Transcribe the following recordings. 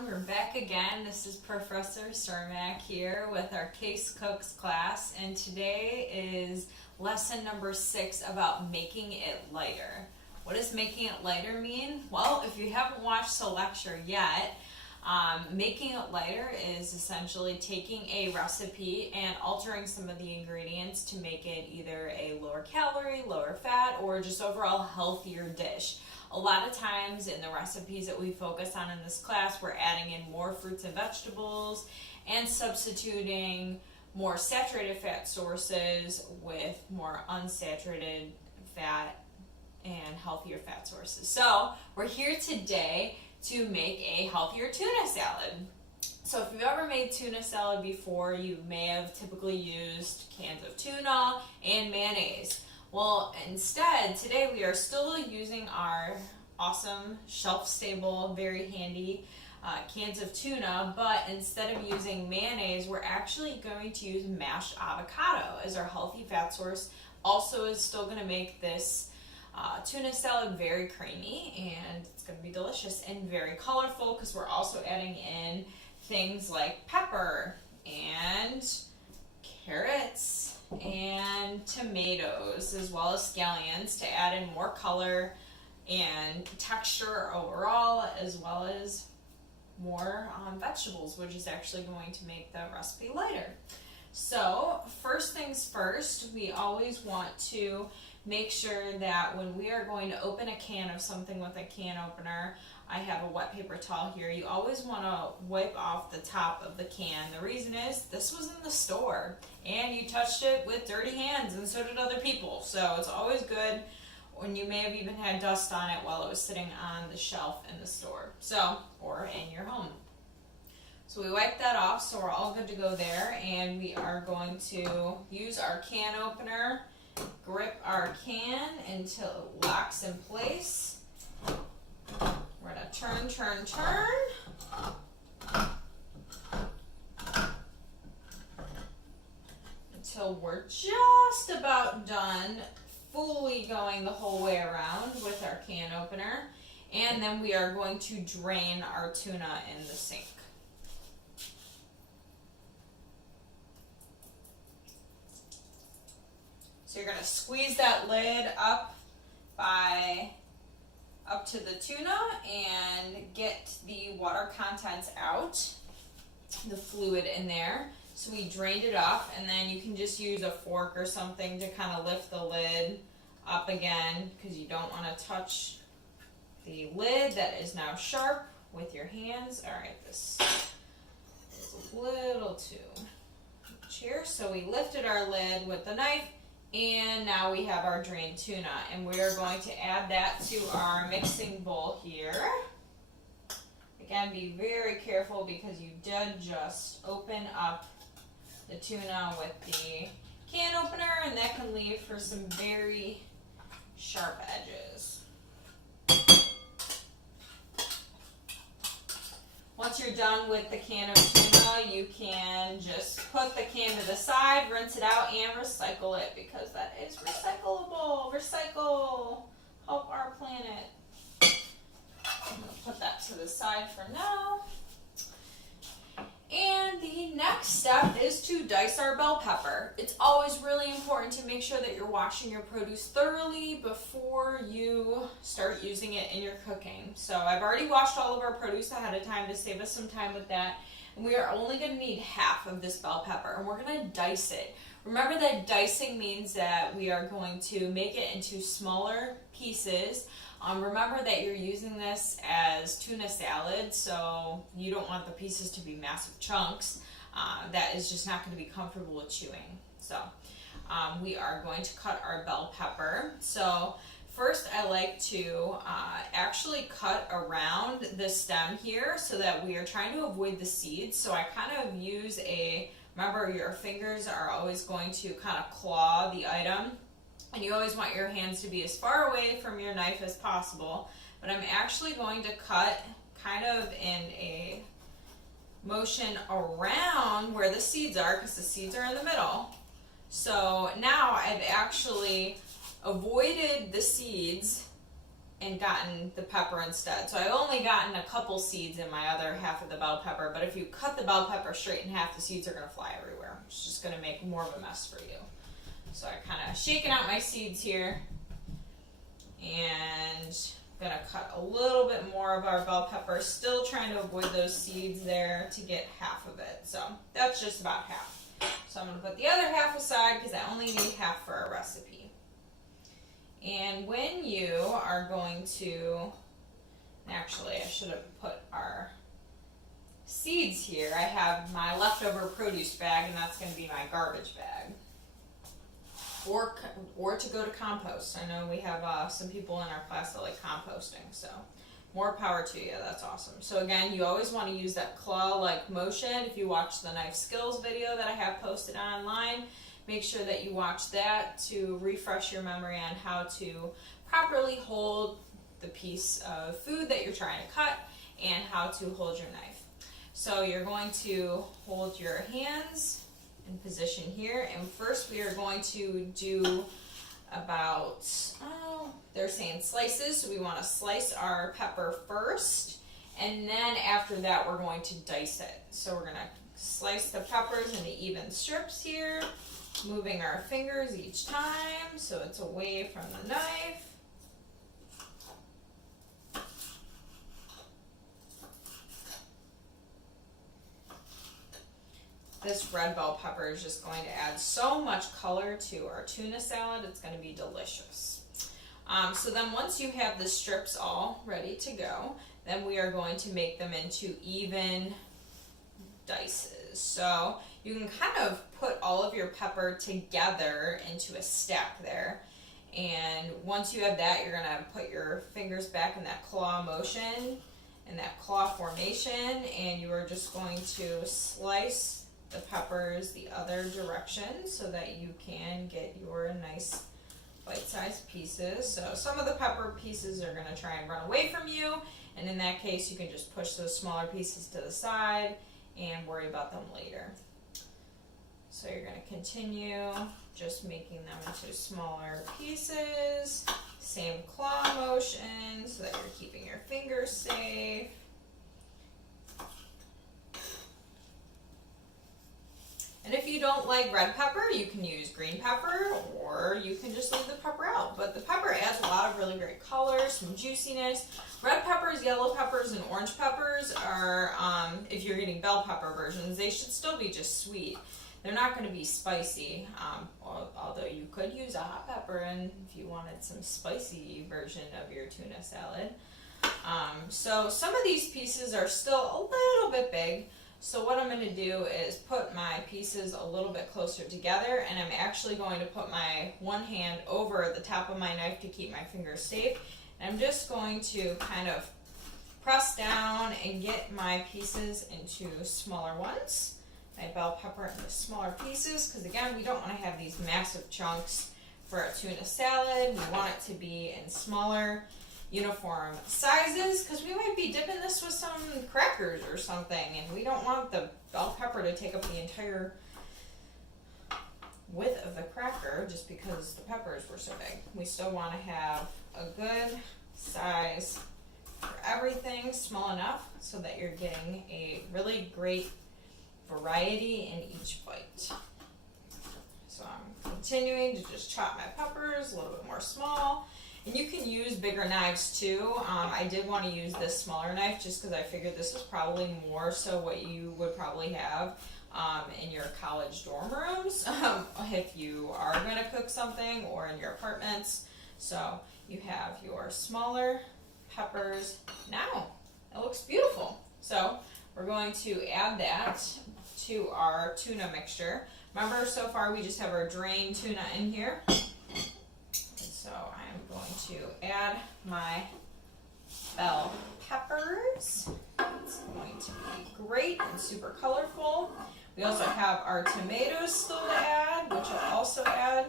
everyone, we're back again. This is Professor Cermak here with our Case Cooks class, and today is lesson number 6 about making it lighter. What does making it lighter mean? Well, if you haven't watched the lecture yet, making it lighter is essentially taking a recipe and altering some of the ingredients to make it either a lower calorie, lower fat, or just overall healthier dish. A lot of times in the recipes that we focus on in this class, we're adding in more fruits and vegetables and substituting more saturated fat sources with more unsaturated fat and healthier fat sources. So we're here today to make a healthier tuna salad. So if you've ever made tuna salad before, you may have typically used cans of tuna and mayonnaise. Well, instead, today we are still using our awesome, shelf-stable, very handy cans of tuna, but instead of using mayonnaise, we're actually going to use mashed avocado as our healthy fat source. Also is still going to make this tuna salad very creamy, and it's going to be delicious and very colorful because we're also adding in things like pepper and carrots and tomatoes, as well as scallions, to add in more color and texture overall, as well as more vegetables, which is actually going to make the recipe lighter. So first things first, we always want to make sure that when we are going to open a can of something with a can opener, I have a wet paper towel here. You always want to wipe off the top of the can. The reason is this was in the store and you touched it with dirty hands, and so did other people. So it's always good when you may have even had dust on it while it was sitting on the shelf in the store, or in your home. So we wipe that off, so we're all good to go there, and we are going to use our can opener, grip our can until it locks in place. We're going to turn, until we're just about done fully going the whole way around with our can opener. And then we are going to drain our tuna in the sink. So you're going to squeeze that lid up to the tuna and get the water contents out, the fluid in there. So we drained it off, and then you can just use a fork or something to kind of lift the lid up again, because you don't want to touch the lid that is now sharp with your hands. All right, this is a little too much here. So we lifted our lid with the knife, and now we have our drained tuna, and we are going to add that to our mixing bowl here. Again, be very careful because you did just open up the tuna with the can opener, and that can leave for some very sharp edges. Once you're done with the can of tuna, you can just put the can to the side, rinse it out, and recycle it, because that is recyclable. Recycle. Help our planet. I'm going to put that to the side for now. And the next step is to dice our bell pepper. It's always really important to make sure that you're washing your produce thoroughly before you start using it in your cooking. So I've already washed all of our produce ahead of time to save us some time with that. And we are only going to need half of this bell pepper, and we're going to dice it. Remember that dicing means that we are going to make it into smaller pieces. Remember that you're using this as tuna salad, so you don't want the pieces to be massive chunks. That is just not going to be comfortable with chewing. So we are going to cut our bell pepper. So first I like to actually cut around the stem here so that we are trying to avoid the seeds. So I kind of use remember your fingers are always going to kind of claw the item. And you always want your hands to be as far away from your knife as possible. But I'm actually going to cut kind of in a motion around where the seeds are, because the seeds are in the middle. So now I've actually avoided the seeds and gotten the pepper instead. So I've only gotten a couple seeds in my other half of the bell pepper, but if you cut the bell pepper straight in half, the seeds are going to fly everywhere. It's just going to make more of a mess for you. So I kind of shaking out my seeds here, and I'm going to cut a little bit more of our bell pepper, still trying to avoid those seeds there to get half of it. So that's just about half. So I'm going to put the other half aside because I only need half for our recipe. And when you are going to, actually I should have put our seeds here. I have my leftover produce bag, and that's going to be my garbage bag. Or to go to compost. I know we have some people in our class that like composting, so more power to you. That's awesome. So again, you always want to use that claw-like motion. If you watch the knife skills video that I have posted online, make sure that you watch that to refresh your memory on how to properly hold the piece of food that you're trying to cut and how to hold your knife. So you're going to hold your hands in position here, and first we are going to do about, they're saying slices, so we want to slice our pepper first, and then after that we're going to dice it. So we're going to slice the peppers into even strips here, moving our fingers each time so it's away from the knife. This red bell pepper is just going to add so much color to our tuna salad. It's going to be delicious. So then once you have the strips all ready to go, then we are going to make them into even dices. So you can kind of put all of your pepper together into a stack there. And once you have that, you're going to put your fingers back in that claw motion, in that claw formation, and you are just going to slice the peppers the other direction so that you can get your nice bite-sized pieces. So some of the pepper pieces are going to try and run away from you, and in that case you can just push those smaller pieces to the side and worry about them later. So you're going to continue just making them into smaller pieces, same claw motion so that you're keeping your fingers safe. And if you don't like red pepper, you can use green pepper, or you can just leave the pepper out. But the pepper adds a lot of really great color, some juiciness. Red peppers, yellow peppers, and orange peppers are, if you're getting bell pepper versions, they should still be just sweet. They're not going to be spicy, although you could use a hot pepper and if you wanted some spicy version of your tuna salad. So some of these pieces are still a little bit big. So what I'm going to do is put my pieces a little bit closer together, and I'm actually going to put my one hand over the top of my knife to keep my fingers safe. And I'm just going to kind of press down and get my pieces into smaller ones. My bell pepper into smaller pieces, because again, we don't want to have these massive chunks for our tuna salad. We want it to be in smaller, uniform sizes, because we might be dipping this with some crackers or something, and we don't want the bell pepper to take up the entire width of the cracker just because the peppers were so big. We still want to have a good size for everything, small enough so that you're getting a really great variety in each bite. So I'm continuing to just chop my peppers a little bit more small. And you can use bigger knives too. I did want to use this smaller knife just because I figured this is probably more so what you would probably have in your college dorm rooms if you are going to cook something, or in your apartments. So you have your smaller peppers. Now it looks beautiful. So we're going to add that to our tuna mixture. Remember, so far we just have our drained tuna in here. So I'm going to add my bell peppers. It's going to be great and super colorful. We also have our tomatoes still to add, which will also add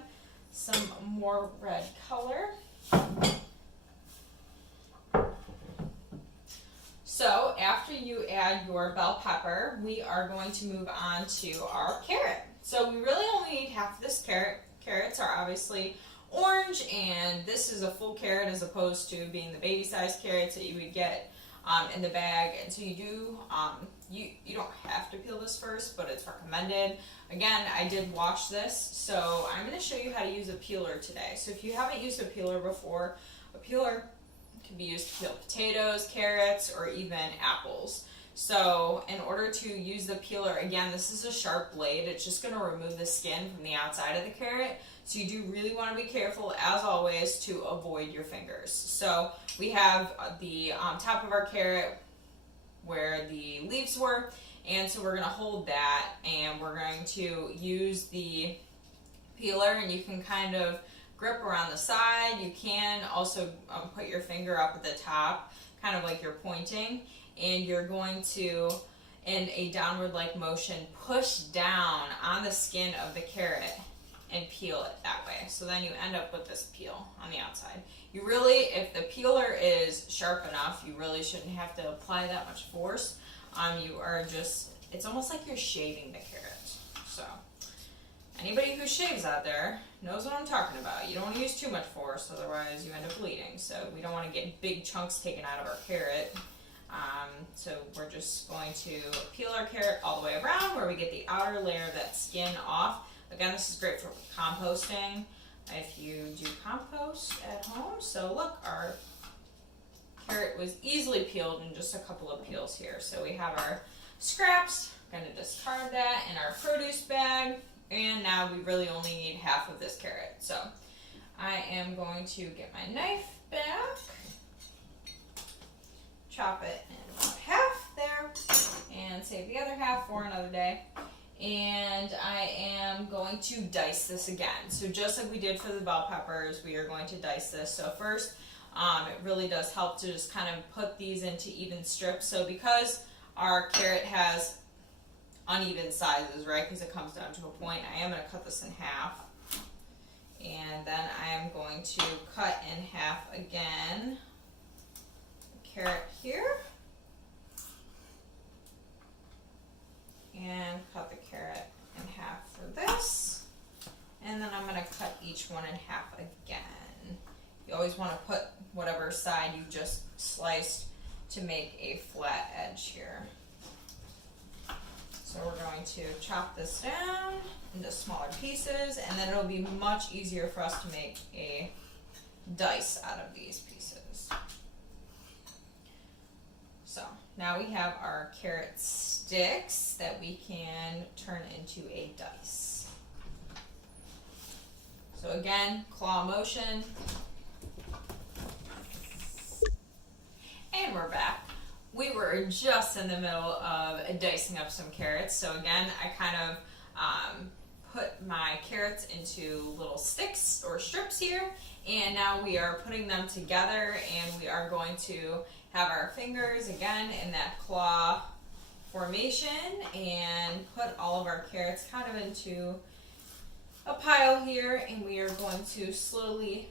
some more red color. So after you add your bell pepper, we are going to move on to our carrot. So we really only need half of this carrot. Carrots are obviously orange, and this is a full carrot as opposed to being the baby sized carrots that you would get in the bag. And so you do, you don't have to peel this first, but it's recommended. Again, I did wash this, so I'm going to show you how to use a peeler today. So if you haven't used a peeler before, a peeler can be used to peel potatoes, carrots, or even apples. So in order to use the peeler, again, this is a sharp blade. It's just going to remove the skin from the outside of the carrot. So you do really want to be careful, as always, to avoid your fingers. So we have the top of our carrot where the leaves were, and so we're going to hold that, and we're going to use the peeler, and you can kind of grip around the side. You can also put your finger up at the top, kind of like you're pointing, and you're going to, in a downward-like motion, push down on the skin of the carrot and peel it that way. So then you end up with this peel on the outside. You really, if the peeler is sharp enough, you really shouldn't have to apply that much force. You are just, it's almost like you're shaving the carrot. So anybody who shaves out there knows what I'm talking about. You don't want to use too much force, otherwise you end up bleeding. So we don't want to get big chunks taken out of our carrot. So we're just going to peel our carrot all the way around where we get the outer layer of that skin off. Again, this is great for composting if you do compost at home. So look, our carrot was easily peeled in just a couple of peels here. So we have our scraps. I'm going to discard that in our produce bag. And now we really only need half of this carrot. So I am going to get my knife back, chop it in about half there, and save the other half for another day. And I am going to dice this again. So just like we did for the bell peppers, we are going to dice this. So first, it really does help to just kind of put these into even strips. So because our carrot has uneven sizes, right, because it comes down to a point, I am going to cut this in half. And then I am going to cut in half again the carrot here. And cut the carrot in half for this. And then I'm going to cut each one in half again. You always want to put whatever side you just sliced to make a flat edge here. So we're going to chop this down into smaller pieces, and then it'll be much easier for us to make a dice out of these pieces. So now we have our carrot sticks that we can turn into a dice. So again, claw motion. And we're back. We were just in the middle of dicing up some carrots. So again, I kind of put my carrots into little sticks or strips here. And now we are putting them together, and we are going to have our fingers again in that claw formation and put all of our carrots kind of into a pile here, and we are going to slowly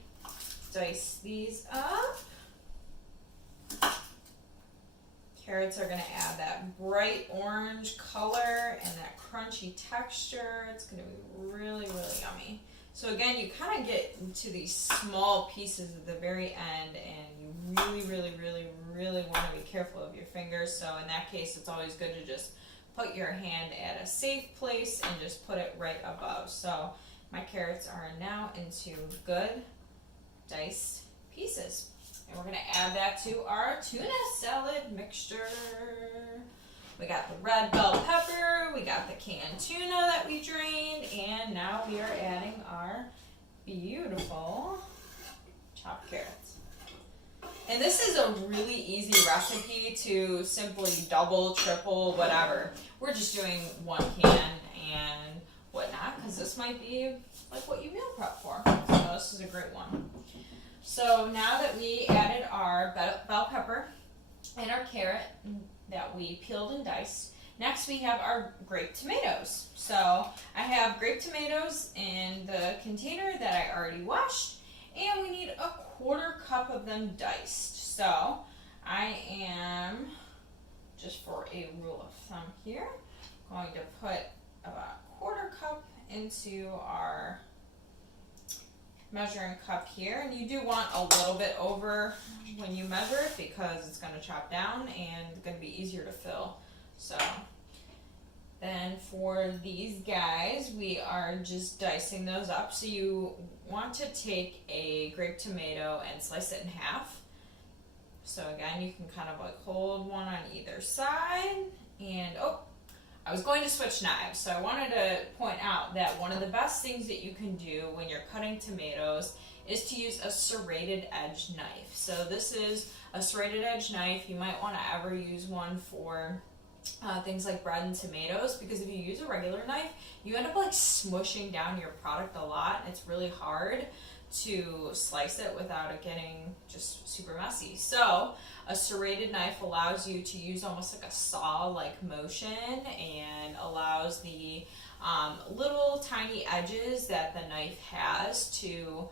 dice these up. Carrots are going to add that bright orange color and that crunchy texture. It's going to be really, really yummy. So again, you kind of get into these small pieces at the very end, and you really, really, really, really want to be careful of your fingers. So in that case, it's always good to just put your hand at a safe place and just put it right above. So my carrots are now into good diced pieces. And we're going to add that to our tuna salad mixture. We got the red bell pepper, we got the canned tuna that we drained, and now we are adding our beautiful chopped carrots. And this is a really easy recipe to simply double, triple, whatever. We're just doing one can and whatnot, because this might be like what you meal prep for. So this is a great one. So now that we added our bell pepper and our carrot that we peeled and diced, next we have our grape tomatoes. So I have grape tomatoes in the container that I already washed, and we need a 1/4 cup of them diced. So I am, just for a rule of thumb here, going to put about 1/4 cup into our measuring cup here, and you do want a little bit over when you measure it because it's going to chop down and it's going to be easier to fill. So then for these guys, we are just dicing those up. So you want to take a grape tomato and slice it in half. So again, you can kind of like hold one on either side. And I was going to switch knives. So I wanted to point out that one of the best things that you can do when you're cutting tomatoes is to use a serrated edge knife. So this is a serrated edge knife. You might want to ever use one for things like bread and tomatoes, because if you use a regular knife, you end up like smushing down your product a lot, and it's really hard to slice it without it getting just super messy. So a serrated knife allows you to use almost like a saw-like motion and allows the little tiny edges that the knife has to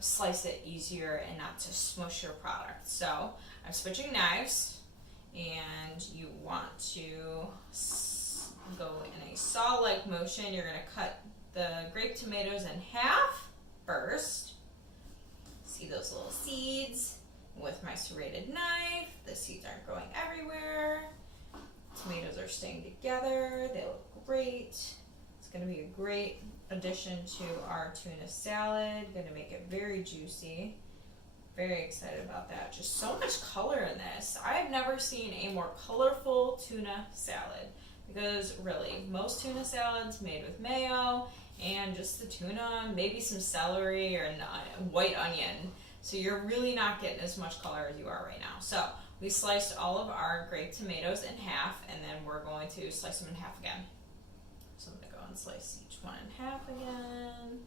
slice it easier and not to smush your product. So I'm switching knives, and you want to go in a saw-like motion. You're going to cut the grape tomatoes in half first. See those little seeds? With my serrated knife, the seeds aren't going everywhere. Tomatoes are staying together. They look great. It's going to be a great addition to our tuna salad. Going to make it very juicy. Very excited about that. Just so much color in this. I've never seen a more colorful tuna salad, because really most tuna salads made with mayo and just the tuna, maybe some celery or white onion. So you're really not getting as much color as you are right now. So we sliced all of our grape tomatoes in half, and then we're going to slice them in half again. So I'm going to go and slice each one in half again.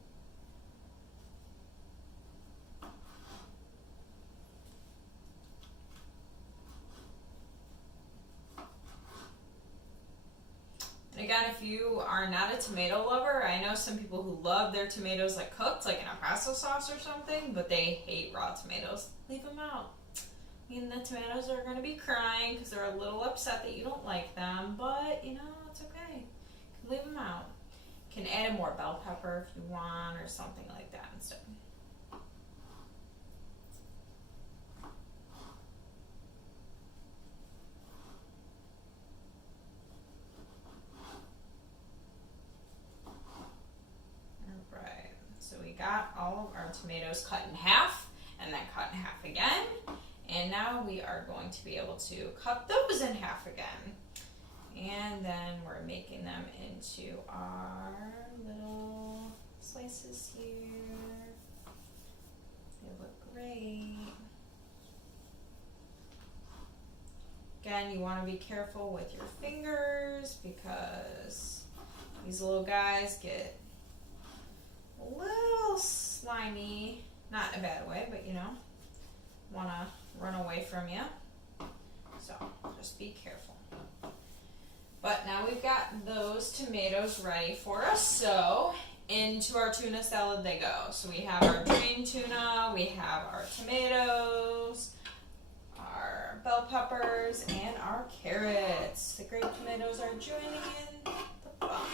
Again, if you are not a tomato lover, I know some people who love their tomatoes like cooked, like in a pasta sauce or something, but they hate raw tomatoes. Leave them out. I mean, the tomatoes are going to be crying because they're a little upset that you don't like them, but you know, it's okay. You can leave them out. You can add more bell pepper if you want or something like that instead. Got all of our tomatoes cut in half and then cut in half again, and now we are going to be able to cut those in half again, and then we're making them into our little slices here. They look great. Again, you want to be careful with your fingers because these little guys get a little slimy, not in a bad way, but you know, want to run away from you. So just be careful. But now we've got those tomatoes ready for us, so into our tuna salad they go. So we have our drained tuna, we have our tomatoes, our bell peppers, and our carrots. The grape tomatoes are joining in the fun.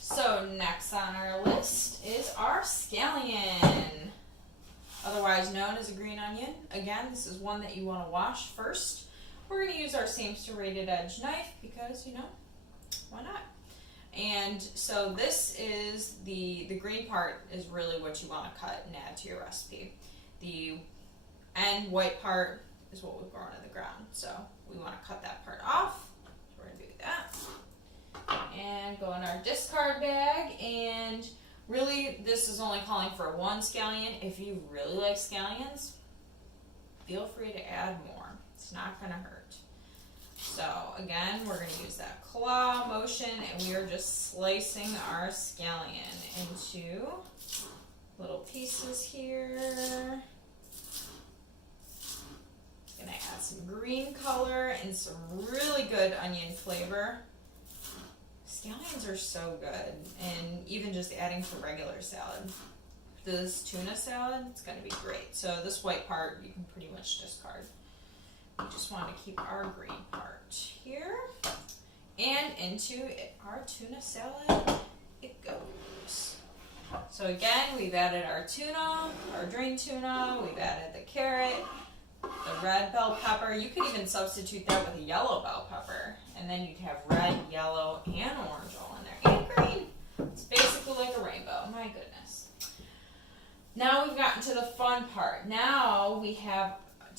So next on our list is our scallion, otherwise known as a green onion. Again, this is one that you want to wash first. We're going to use our same serrated edge knife because, you know, why not? And so this is the green part is really what you want to cut and add to your recipe. The end white part is what we've grown in the ground. So we want to cut that part off. So we're going to do that. And go in our discard bag, and really this is only calling for one scallion. If you really like scallions, feel free to add more. It's not going to hurt. So again, we're going to use that claw motion, and we are just slicing our scallion into little pieces here. Going to add some green color and some really good onion flavor. Scallions are so good, and even just adding to regular salad. This tuna salad, it's going to be great. So this white part you can pretty much discard. We just want to keep our green part here. And into our tuna salad it goes. So again, we've added our tuna, our drained tuna, we've added the carrot, the red bell pepper. You could even substitute that with a yellow bell pepper. And then you'd have red, yellow, and orange all in there, and green. It's basically like a rainbow, my goodness. Now we've gotten to the fun part. Now we have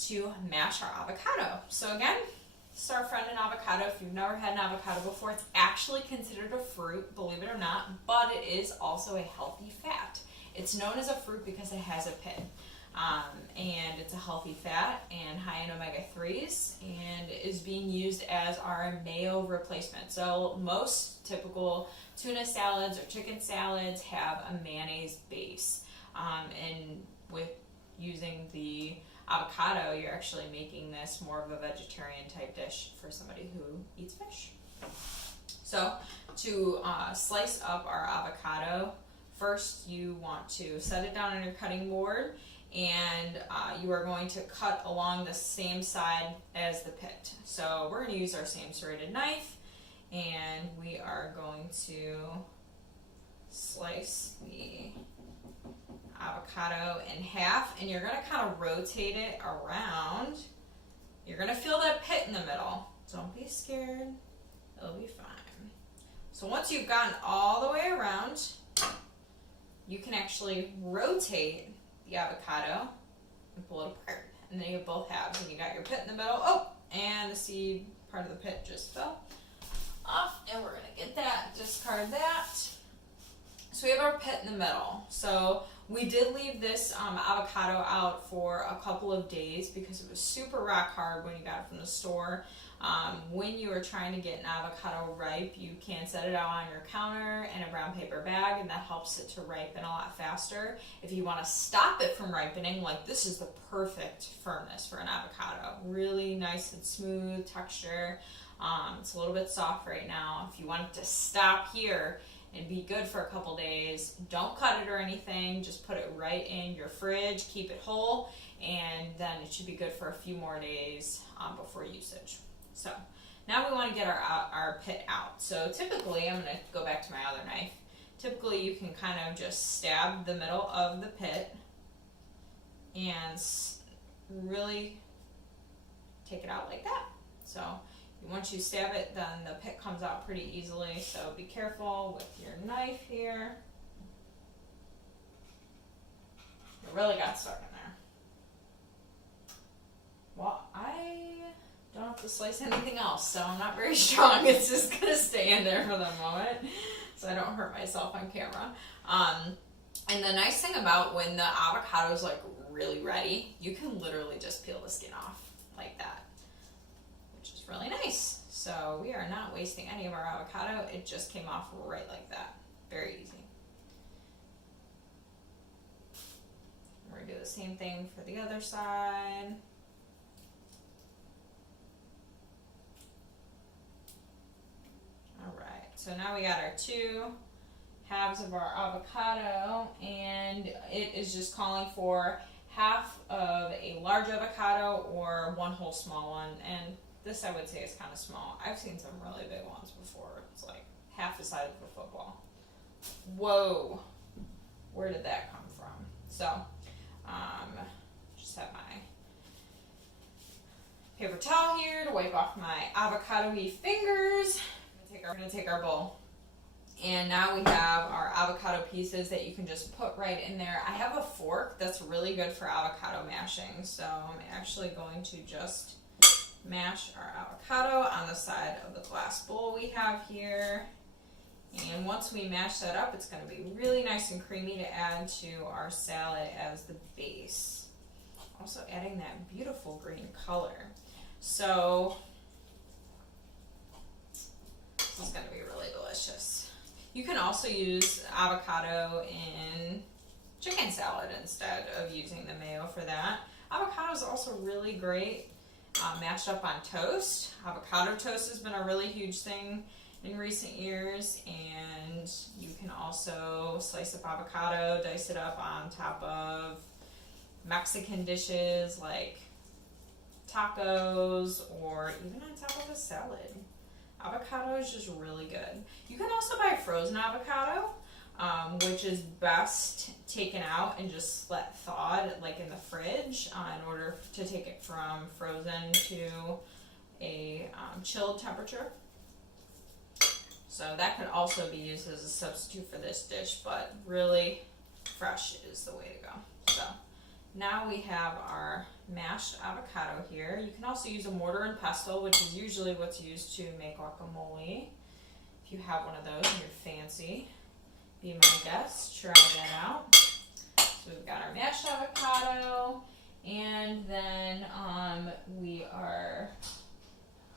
to mash our avocado. So again, this is our friend an avocado. If you've never had an avocado before, it's actually considered a fruit, believe it or not, but it is also a healthy fat. It's known as a fruit because it has a pit. And it's a healthy fat and high in omega-3s and is being used as our mayo replacement. So most typical tuna salads or chicken salads have a mayonnaise base. And with using the avocado, you're actually making this more of a vegetarian type dish for somebody who eats fish. So to slice up our avocado, first you want to set it down on your cutting board, and you are going to cut along the same side as the pit. So we're going to use our same serrated knife, and we are going to slice the avocado in half, and you're going to kind of rotate it around. You're going to feel that pit in the middle. Don't be scared. It'll be fine. So once you've gotten all the way around, you can actually rotate the avocado and pull it apart. And then you have both halves, and you got your pit in the middle. Oh, and the seed part of the pit just fell off, and we're going to get that, discard that. So we have our pit in the middle. So we did leave this avocado out for a couple of days because it was super rock hard when you got it from the store. When you are trying to get an avocado ripe, you can set it out on your counter in a brown paper bag, and that helps it to ripen a lot faster. If you want to stop it from ripening, like this is the perfect firmness for an avocado. Really nice and smooth texture. It's a little bit soft right now. If you want it to stop here and be good for a couple days, don't cut it or anything. Just put it right in your fridge, keep it whole, and then it should be good for a few more days before usage. So now we want to get our pit out. So typically, I'm going to go back to my other knife. Typically, you can kind of just stab the middle of the pit and really take it out like that. So once you stab it, then the pit comes out pretty easily. So be careful with your knife here. It really got stuck in there. Well, I don't have to slice anything else, so I'm not very strong. It's just going to stay in there for the moment so I don't hurt myself on camera. And the nice thing about when the avocado is like really ready, you can literally just peel the skin off like that, which is really nice. So we are not wasting any of our avocado. It just came off right like that. Very easy. We're going to do the same thing for the other side. Alright, so now we got our two halves of our avocado, and it is just calling for half of a large avocado or one whole small one, and this I would say is kind of small. I've seen some really big ones before. It's like half the size of a football. Whoa, where did that come from? So, just have my paper towel here to wipe off my avocado-y fingers. We're going to take our bowl, and now we have our avocado pieces that you can just put right in there. I have a fork that's really good for avocado mashing, so I'm actually going to just mash our avocado on the side of the glass bowl we have here. And once we mash that up, it's going to be really nice and creamy to add to our salad as the base. Also adding that beautiful green color. So this is going to be really delicious. You can also use avocado in chicken salad instead of using the mayo for that. Avocado is also really great mashed up on toast. Avocado toast has been a really huge thing in recent years, and you can also slice up avocado, dice it up on top of Mexican dishes like tacos, or even on top of a salad. Avocado is just really good. You can also buy frozen avocado, which is best taken out and just let thawed like in the fridge in order to take it from frozen to a chilled temperature. So that could also be used as a substitute for this dish, but really fresh is the way to go. So now we have our mashed avocado here. You can also use a mortar and pestle, which is usually what's used to make guacamole. If you have one of those and you're fancy, be my guest, try that out. So we've got our mashed avocado, and then we are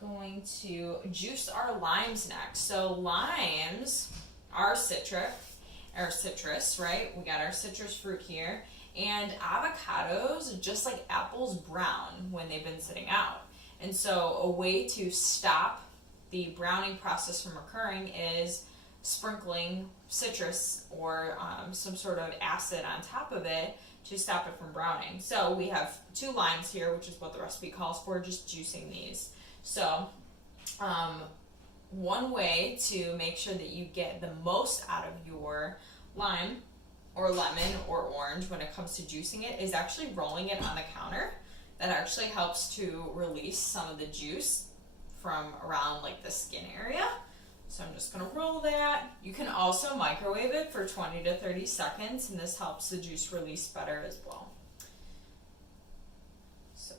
going to juice our limes next. So limes are citrus, right? We got our citrus fruit here. And avocados, just like apples, brown when they've been sitting out. And so a way to stop the browning process from occurring is sprinkling citrus or some sort of acid on top of it to stop it from browning. So we have 2 limes here, which is what the recipe calls for, just juicing these. So one way to make sure that you get the most out of your lime or lemon or orange when it comes to juicing it is actually rolling it on the counter. That actually helps to release some of the juice from around like the skin area. So I'm just going to roll that. You can also microwave it for 20 to 30 seconds, and this helps the juice release better as well. So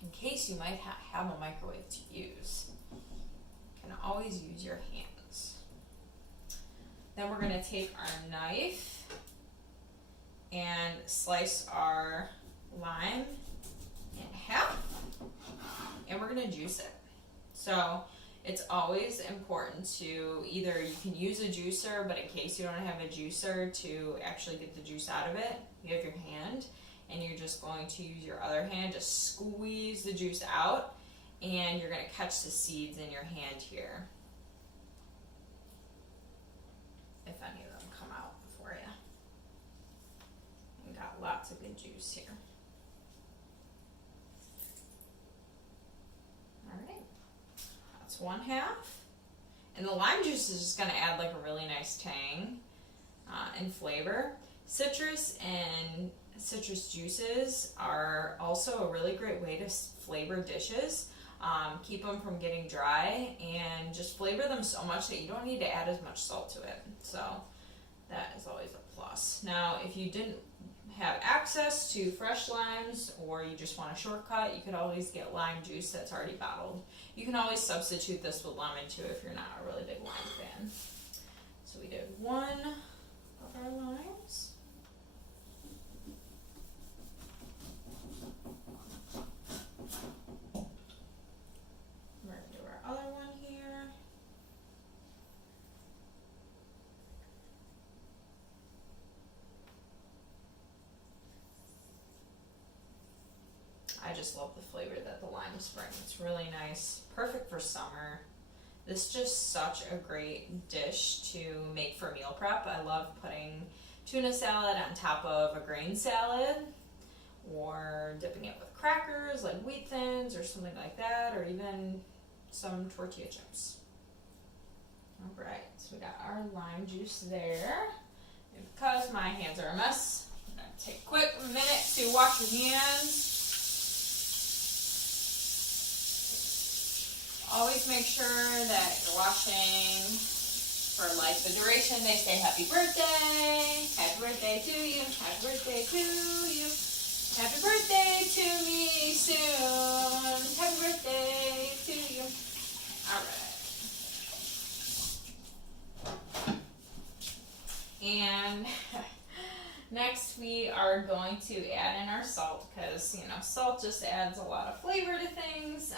in case you might have a microwave to use, you can always use your hands. Then we're going to take our knife and slice our lime in half, and we're going to juice it. So it's always important to either, you can use a juicer, but in case you don't have a juicer to actually get the juice out of it, you have your hand, and you're just going to use your other hand to squeeze the juice out, and you're going to catch the seeds in your hand here, if any of them come out for you. And got lots of good juice here. All right, that's one half. And the lime juice is just going to add like a really nice tang and flavor. Citrus and citrus juices are also a really great way to flavor dishes. Keep them from getting dry, and just flavor them so much that you don't need to add as much salt to it. So that is always a plus. Now, if you didn't have access to fresh limes, or you just want a shortcut, you could always get lime juice that's already bottled. You can always substitute this with lemon too if you're not a really big lime fan. So we did one of our limes. We're going to do our other one here. I just love the flavor that the limes bring. It's really nice, perfect for summer. This is just such a great dish to make for meal prep. I love putting tuna salad on top of a grain salad, or dipping it with crackers like Wheat Thins or something like that, or even some tortilla chips. All right, so we got our lime juice there. And because my hands are a mess, I'm going to take a quick minute to wash your hands. Always make sure that you're washing for like the duration. They say happy birthday to you, happy birthday to you, happy birthday to me soon, happy birthday to you. Alright. And next we are going to add in our salt, because salt just adds a lot of flavor to things,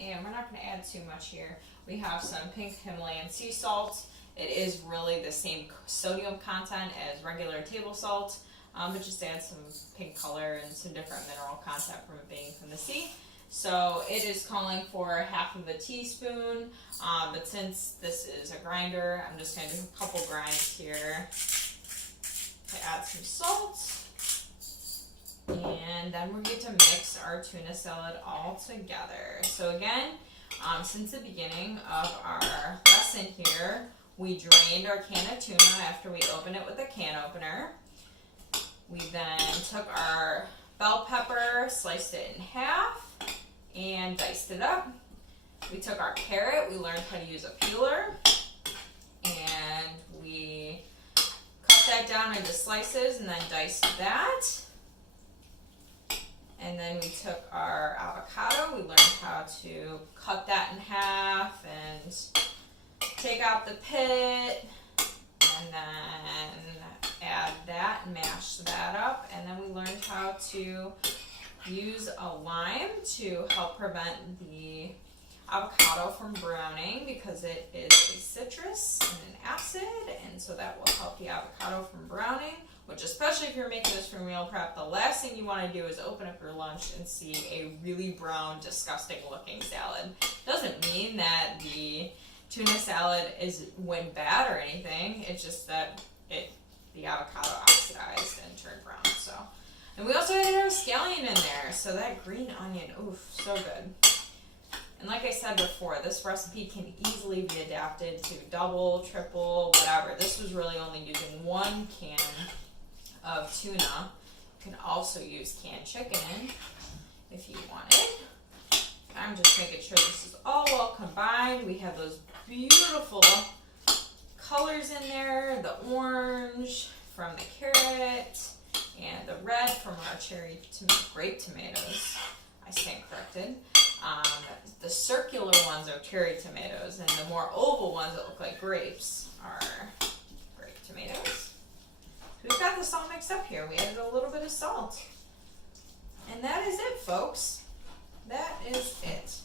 and we're not going to add too much here. We have some pink Himalayan sea salt. It is really the same sodium content as regular table salt, but just adds some pink color and some different mineral content from it being from the sea. So it is calling for half of a teaspoon, but since this is a grinder, I'm just going to do a couple grinds here to add some salt, and then we're going to mix our tuna salad all together. So again, Since the beginning of our lesson here, we drained our can of tuna after we opened it with a can opener. We then took our bell pepper, sliced it in half, and diced it up. We took our carrot, we learned how to use a peeler, and we cut that down into slices and then diced that. And then we took our avocado, we learned how to cut that in half and take out the pit, and then add that and mash that up. And then we learned how to use a lime to help prevent the avocado from browning because it is a citrus and an acid, and so that will help the avocado from browning, which, especially if you're making this for meal prep, the last thing you want to do is open up your lunch and see a really brown, disgusting looking salad. Doesn't mean that the tuna salad went bad or anything. It's just that the avocado oxidized and turned brown. So, and we also added our scallion in there, so that green onion, oof, so good. And like I said before, this recipe can easily be adapted to double, triple, whatever. This was really only using 1 can of tuna. You can also use canned chicken if you wanted. I'm just making sure this is all well combined. We have those beautiful colors in there, the orange from the carrot and the red from our grape tomatoes. I stand corrected. The circular ones are cherry tomatoes, and the more oval ones that look like grapes are grape tomatoes. We've got this all mixed up here. We added a little bit of salt. And that is it, folks. That is it.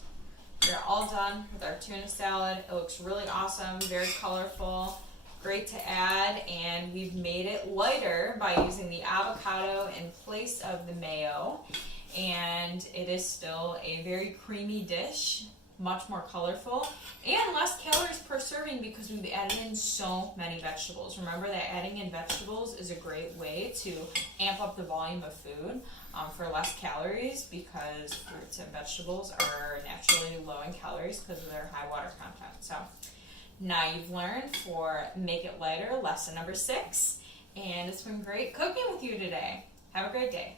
We're all done with our tuna salad. It looks really awesome, very colorful, great to add, and we've made it lighter by using the avocado in place of the mayo. And it is still a very creamy dish, much more colorful, and less calories per serving because we've added in so many vegetables. Remember that adding in vegetables is a great way to amp up the volume of food for less calories, because fruits and vegetables are naturally low in calories because of their high water content. So now you've learned for Make It Lighter, lesson number 6, and it's been great cooking with you today. Have a great day.